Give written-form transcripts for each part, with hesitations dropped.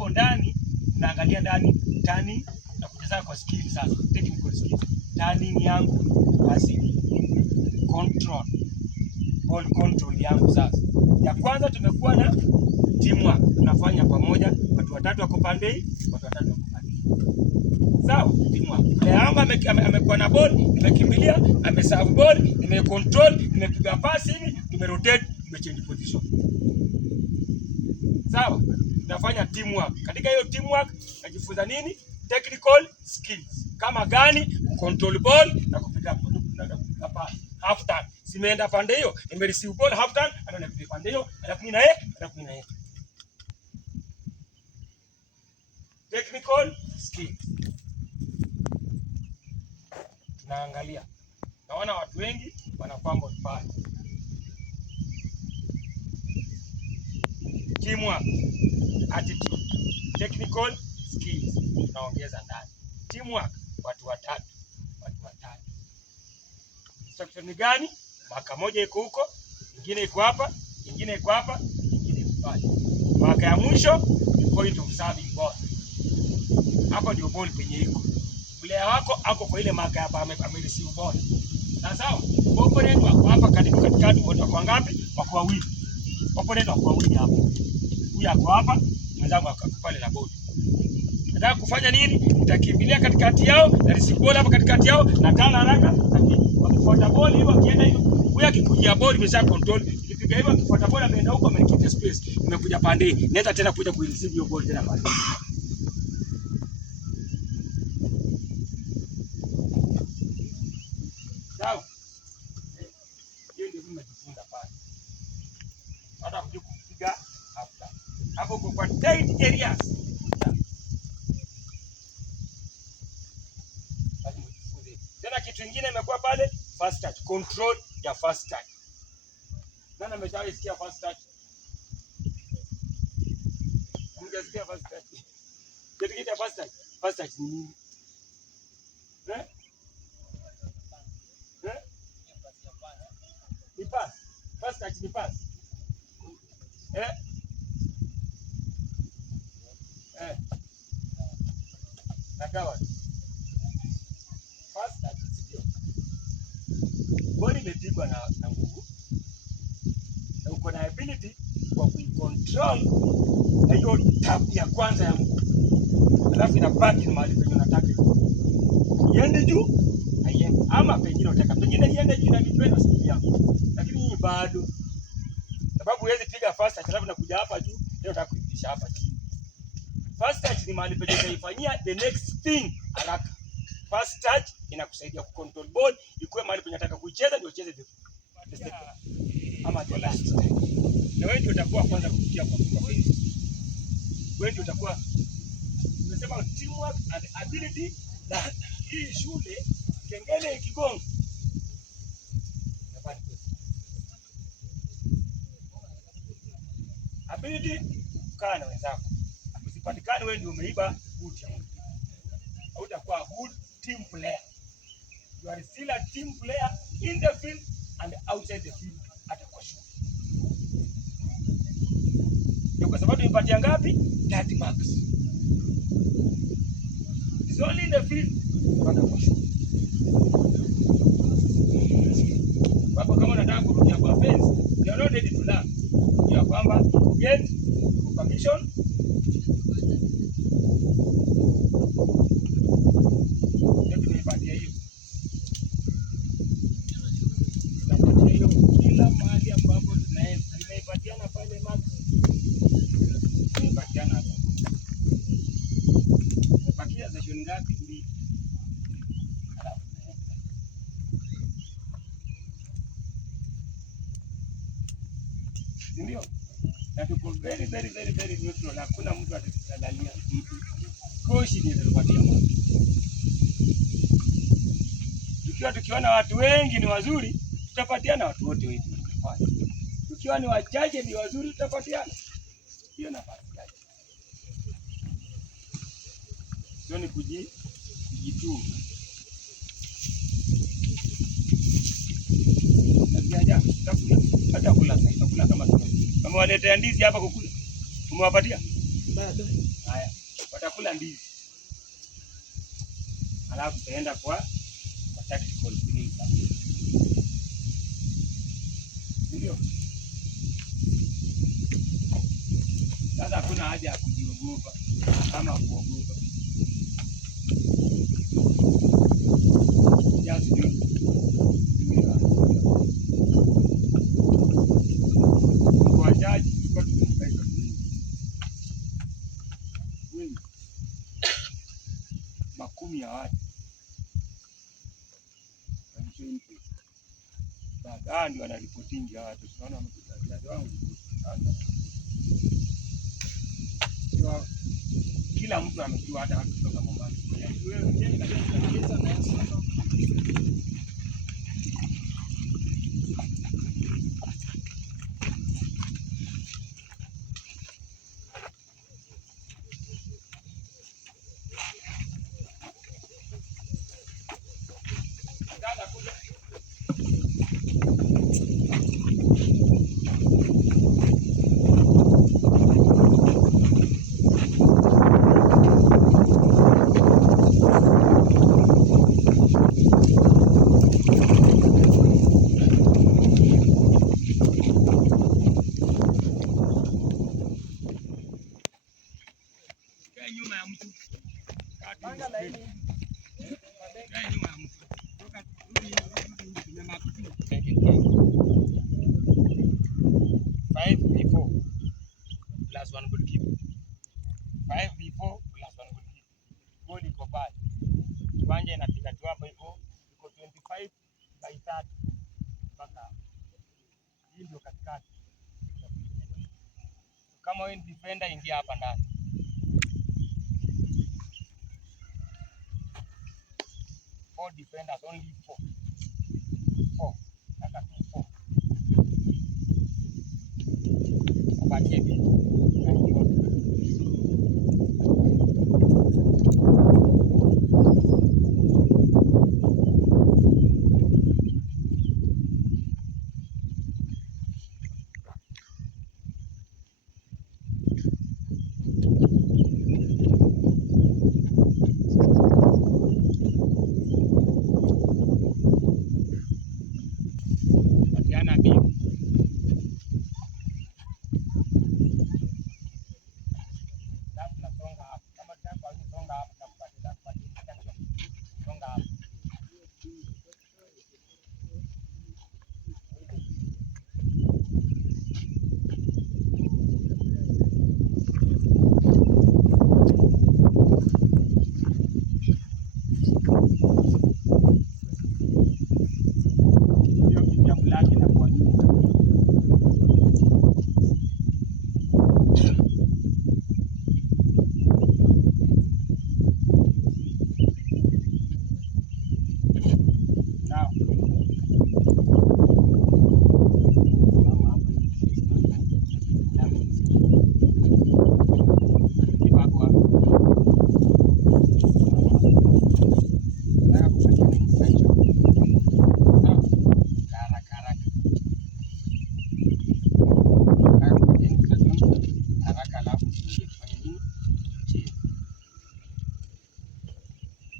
hapo ndani naangalia ndani turning na kucheza kwa skill sasa, technical skill. Turning yangu basi control, ball control yangu sasa. Ya kwanza tumekuwa na teamwork, tunafanya pamoja, watu watatu wako pande hii, watu watatu wako pande hii. Sawa, teamwork. Player yangu amekuwa na ball, nimekimbilia, ameserve ball, nimecontrol, nimepiga pasi hivi, tumerotate, tumechange position. Sawa, tunafanya teamwork. Katika hiyo teamwork najifunza nini? Technical skills. Kama gani? Control ball na kupiga pasi. Half time. Simeenda pande hiyo, nime receive ball half time, ana napiga pande hiyo, alafu mimi na yeye. Technical skills. Tunaangalia. Naona watu wengi wanafumble pale. Teamwork, attitude, technical skills tunaongeza ndani. Teamwork, watu watatu. Instruction ni gani? Maka moja iko huko, nyingine iko hapa, nyingine iko hapa, nyingine iko pale. Maka ya mwisho ni point of serving ball. Hapo ndio ball penye iko. Player wako ako kwa ile maka hapa ame-receive ball. Na sawa? Opponent wako hapa katikati, wote wako ngapi? Wako wawili. Opponent wako wawili hapa. Huyu ako hapa, mwenzangu ako pale na ball. Nataka kufanya nini? Nitakimbilia katikati yao, na receive ball hapa katikati yao, na tana haraka, wakifuata ball hiyo akienda hiyo. Huyu akikujia ball imesha control. Kipiga hiyo akifuata ball ameenda huko amekitia space. Nimekuja pande hii. Naweza tena kuja kureceive hiyo ball tena pale. Sawa? Hiyo ndio tumejifunza pale. Hata kuja kupiga hapa. Hapo kwa tight areas. Kitu kingine imekuwa pale first touch, control ya first touch. Nani ameshawahi sikia first touch? Umesikia first touch? Kitu kingine first touch. First touch ni nini? Ni pass. First touch ni pass. Nagawa. First touch. Ball imepigwa na nguvu. Na uko na ability kwa kuicontrol na hiyo tap ya kwanza ya mguu. Alafu inabaki mahali penye unataka. Iende juu, haiende. Ama pengine unataka pengine iende juu na depend skill yako. Lakini hii bado. Sababu huwezi piga first touch alafu nakuja hapa juu, leo unataka kuipisha hapa chini. First touch ni mahali penye utaifanyia the next thing haraka. First touch inakusaidia kucontrol ball, ikuwe mahali penye unataka kuicheza ndio ucheze the second. Ama the last. Na wewe ndio utakuwa kwanza kufikia kwa finish. Wewe ndio utakuwa tunasema teamwork and ability, na hii shule kengele ikigonga. Ability kaa na wenzako. Usipatikane wewe ndio umeiba good. Hautakuwa good team player. You are still a team player in the field and outside the field at a question. Kwa sababu nipatia ngapi? 30 marks. It's only in the field at a question. Baba, kama unataka kurudia kwa fence, you are not ready to learn. Ya kwamba get permission. Kila mahali ambapo tunaenda tunaipatiana pale max. Tunaipatiana hapa. Pakia session ngapi? Mbili. Ndio. Na tuko very neutral, na kuna mtu atalalia. Koshi ndiye tunapatia moto. Tukiona watu wengi ni wazuri, tutapatiana watu wote wetu. Tukiwa ni wachache ni wazuri, tutapatiana. Hiyo nafasi yake. Sio ni kujitu. Nasikia chakula. Hata kula sasa, kula kama waletea ndizi hapa kukula. Umewapatia? Haya, watakula ndizi. Alafu taenda kwa tactical training. Ndio. Sasa hakuna haja ya kujiogopa kama kuogopa. Just do it. Wajaji tulikuwa tumepeleka wengi. Makumi ya watu. Baadaye ndio wanaripotingi watu. Tunaona wamekuja wangu. Kila mtu amejua, hata watu kutoka Mombasa. Nyuma ya mtu. Panga laini. Nyuma ya mtu. Toka tumemakuti. 5v4 plus 1 goalkeeper. 5v4 plus 1 goalkeeper. Goal iko pale. Kiwanja inapiga tu hapo iko 25 by 30. Mpaka hii ndio katikati. Kama wewe ni defender, ingia hapa ndani. Four defenders, only 4. 4. Hata 4. Kupatie vitu. Patiana bibi.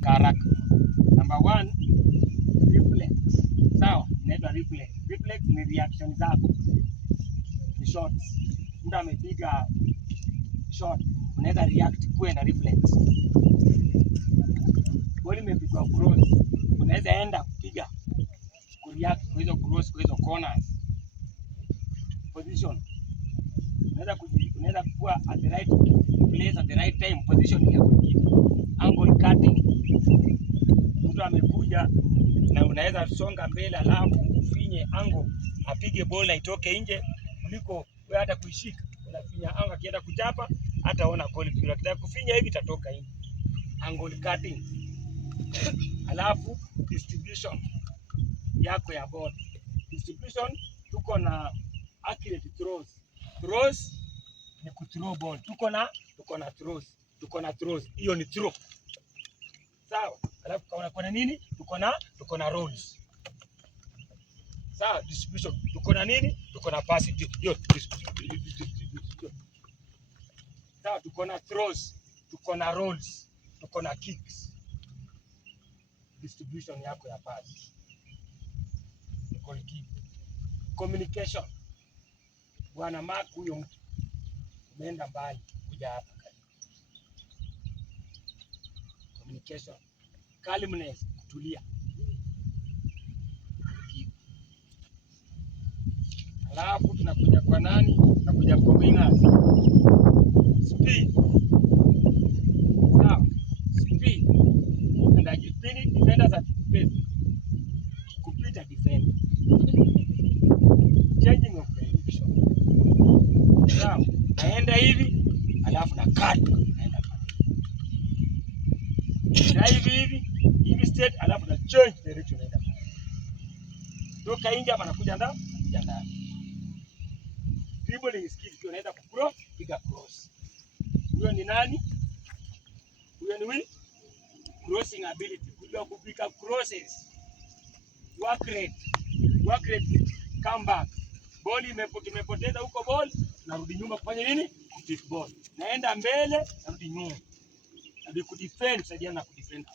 Haraka. Number 1, reflex. Sawa, inaitwa reflex. Reflex ni reaction zako. Ni shots. Mtu amepiga shot, unaweza react kwenda reflex. Bali imepigwa cross, unaweza enda kupiga kureact kwa hizo cross, kwa hizo corners. Position. Unaweza kuwa at the right place at the right time, position ya kupiga. Angle cutting. Mtu amekuja na unaweza songa mbele, alafu ufinye angle apige bola itoke nje kuliko wewe hata kuishika. Unafinya angle, akienda kuchapa hataona goal mpira. Akitaka kufinya hivi itatoka nje. Angle cutting. Alafu distribution yako ya ball. Distribution, tuko na accurate throws. Throws ni kuthrow ball. Tuko na throws. Tuko na throws. Hiyo ni throw. Sawa. Alafu kuna nini? Tuko na rolls. Sawa, distribution. Tuko na nini? Tuko na passing. Hiyo distribution. Sawa. Sawa, tuko na throws, tuko na rolls, tuko na kicks. Distribution yako ya pass. Communication. Bwana Mark, huyo mtu umeenda mbali kuja hapa karibu. Communication. Calmness, kutulia. Alafu tunakuja kwa nani? Tunakuja kwa wingers. Speed. Sawa. Speed. And agility, defenders at pace. Kupita defender. Changing of direction. Sawa. Naenda hivi, alafu na cut. Naenda pale. Na hivi straight, alafu na change direction naenda pale. Toka nje hapa nakuja ndani, kuja ndani. Dribbling skill, unaweza kucross, piga cross. Huyo ni nani? Huyo ni crossing ability. Kujua kupiga crosses. Work rate, come back. Ball imepoteza huko ball, narudi nyuma kufanya nini? Kupick ball. Naenda mbele, narudi nyuma. Narudi kudefend, saidia na kudefend.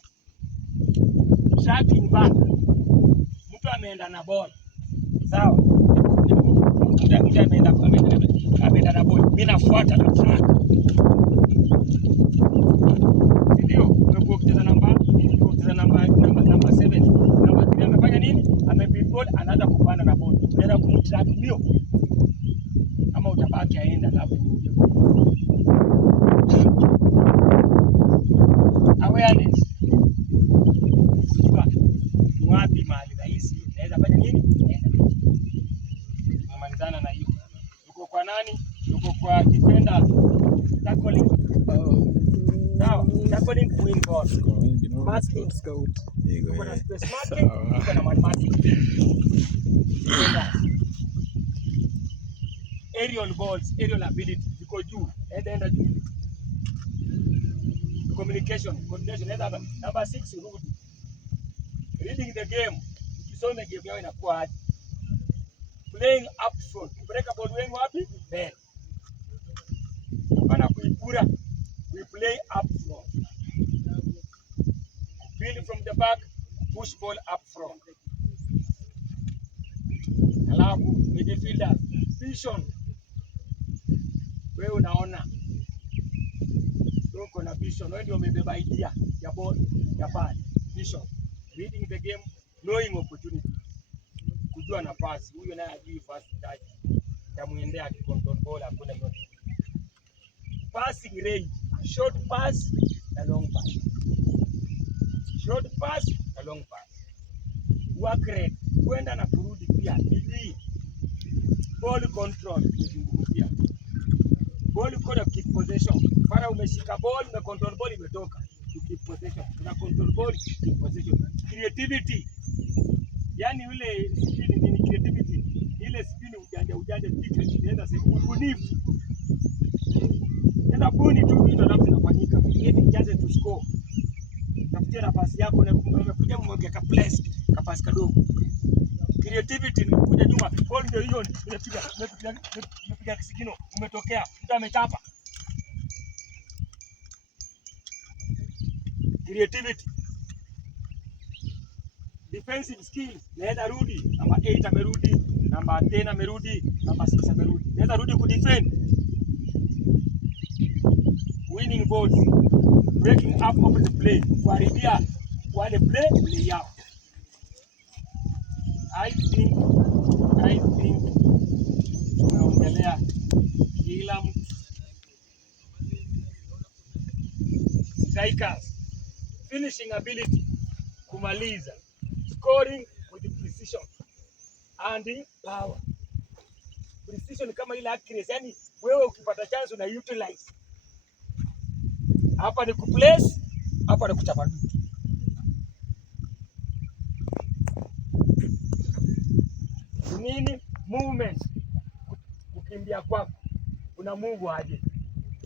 Tracking back. Mtu ameenda na ball. Sawa? Mtu ameenda na ball. Mimi nafuata na track. Ndio, umekuwa ukicheza namba 7. Namba 3 amefanya nini? Amepick ball, anaanza kupanda na ball. Unaenda kumtrack mbio. Ama utabaki aenda alafu kuja. Awareness. Wapi mahali rahisi? Naweza fanya nini? Tumemalizana na hiyo. Tuko kwa nani? Tuko kwa defender. Tackling. Sawa, tackling win ball. Marking scout. Tuko na space marking, tuko na mathematics. Aerial balls, aerial ability. Tuko juu, enda juu. Communication, coordination. Number 6 rudi. Reading the game. Ukisoma game yao inakuwa aje? Playing up front. Kupeleka ball wengi wapi? Mbele. Hapana kuipura. We play up front. Build from the back, push ball up front. Alafu midfielder, vision. Wewe unaona. Uko na vision. Wewe ndio umebeba idea ya ball, ya ball. Vision. Reading the game, knowing opportunity. Kujua nafasi. Huyo naye ajui fast touch. Tamuendea akicontrol ball hakuna yote. Passing range, short pass na long pass. Short pass na long pass. Work rate, kwenda na kurudi pia. Bidii. Ball control, kuzungumzia. Ball code, keep possession. Para umeshika ball, na control ball imetoka. Keep possession. Una control ball, keep possession. Creativity. Yaani ile spin ni creativity. Ile spin ujanja secret inaenda sehemu ubunifu. Nenda buni tu vitu alafu inafanyika. Create chances to score. Tafutia nafasi yako na umekuja umeweka place kapasi kadogo. Creativity ni kuja nyuma. Ball ndio hiyo umepiga kisigino umetokea. Mtu amechapa. Creativity. Defensive skills. Naenda rudi. Namba 8 amerudi. Namba 10 amerudi. Namba 6 amerudi. Naenda rudi kudefend. Winning balls. Breaking up of the play. Kuharibia wale play yao. I think tumeongelea kila mtu. Strikers, finishing ability, kumaliza, scoring with precision and power. Precision kama ile accuracy, yani wewe ukipata chance una utilize. Hapa ni kuplace, hapa ni kuchapa. Nini? Movement. Kukimbia kwako. Una move aje?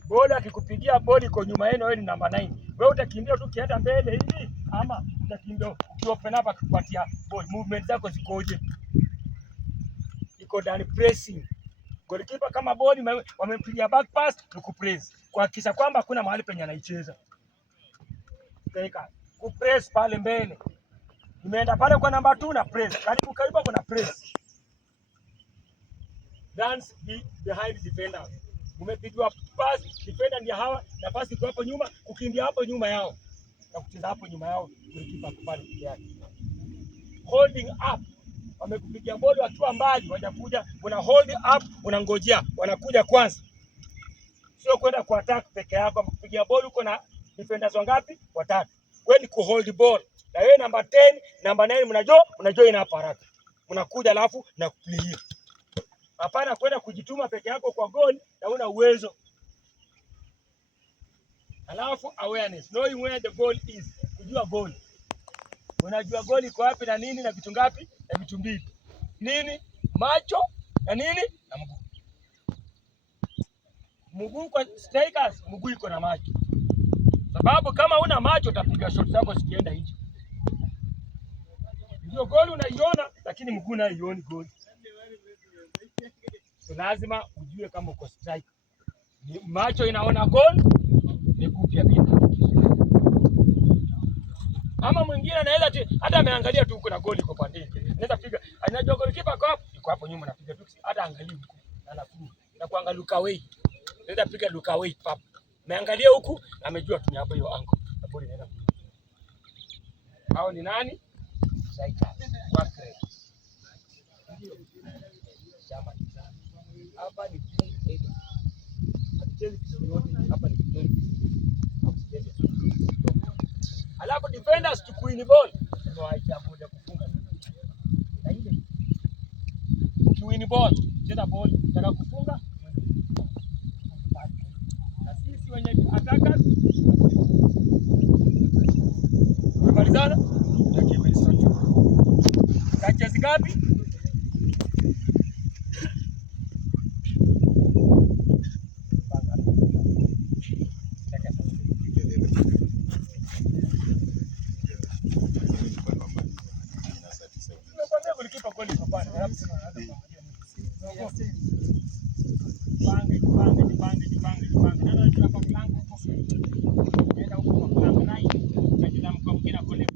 Bora akikupigia boli iko nyuma yenu, wewe ni namba 9. Wewe utakimbia tu kienda mbele hivi ama utakimbia open up akipatia ball. Movement zako zikoje? Iko ndani pressing. Golikipa kama bodi wamempigia back pass ni kupress. Kuhakikisha kwamba hakuna mahali penye anaicheza. Kupress pale mbele. Nimeenda pale kwa namba 2 na press. Karibu kuna press. Dance behind defender. Umepigwa pass, defender ndio hawa na pasi iko hapo nyuma, kukimbia hapo nyuma yao. Na kucheza hapo nyuma yao golikipa kupale yake. Holding up. Wamekupigia bodi wakiwa mbali, wajakuja, una hold up, unangojea, wanakuja kwanza. Sio kwenda kwa attack peke yako, kupigia bodi uko na defenders wangapi? Watatu. Wewe ni ku hold ball. Na wewe namba 10, namba 9 mnajoin hapa haraka. Mnakuja alafu na kuplay. Hapana kwenda kujituma peke yako kwa goal na una uwezo. Alafu awareness, knowing where the goal is. Kujua goal. Unajua goal iko wapi na nini na vitu ngapi? Na vitu mbili. Nini? Macho na nini? Na mguu. Mguu kwa strikers, mguu iko na macho. Sababu kama una macho utapiga shot zako zikienda nje. Ndio goal unaiona lakini mguu nayo haioni goal. So lazima ujue kama uko striker. Macho inaona goal, miguu pia pia. Ama mwingine anaweza hata ameangalia tu huko na goal iko pande. Anaweza piga, anajua goalkeeper kwa hapo, yuko hapo nyuma anapiga tu. Hata angalia huko. Anafunga. Na kuangalia look away. Anaweza piga look away pap. Ameangalia huku na amejua tu hapo hiyo angle. Na ball inaenda. Hao ni nani? Striker. Wakre. Ndio. Chama. Hapa ni hapa ni alafu defenders to win ball ndio hajabu ya kufunga na ile to win ball cheza ball nataka kufunga na sisi wenye attackers tumemalizana ndio game hiyo kachezi ngapi Pange. Ndio tunapanga mlango huko. Nenda huko kwa mlango 9. Ndio mko mwingine kule.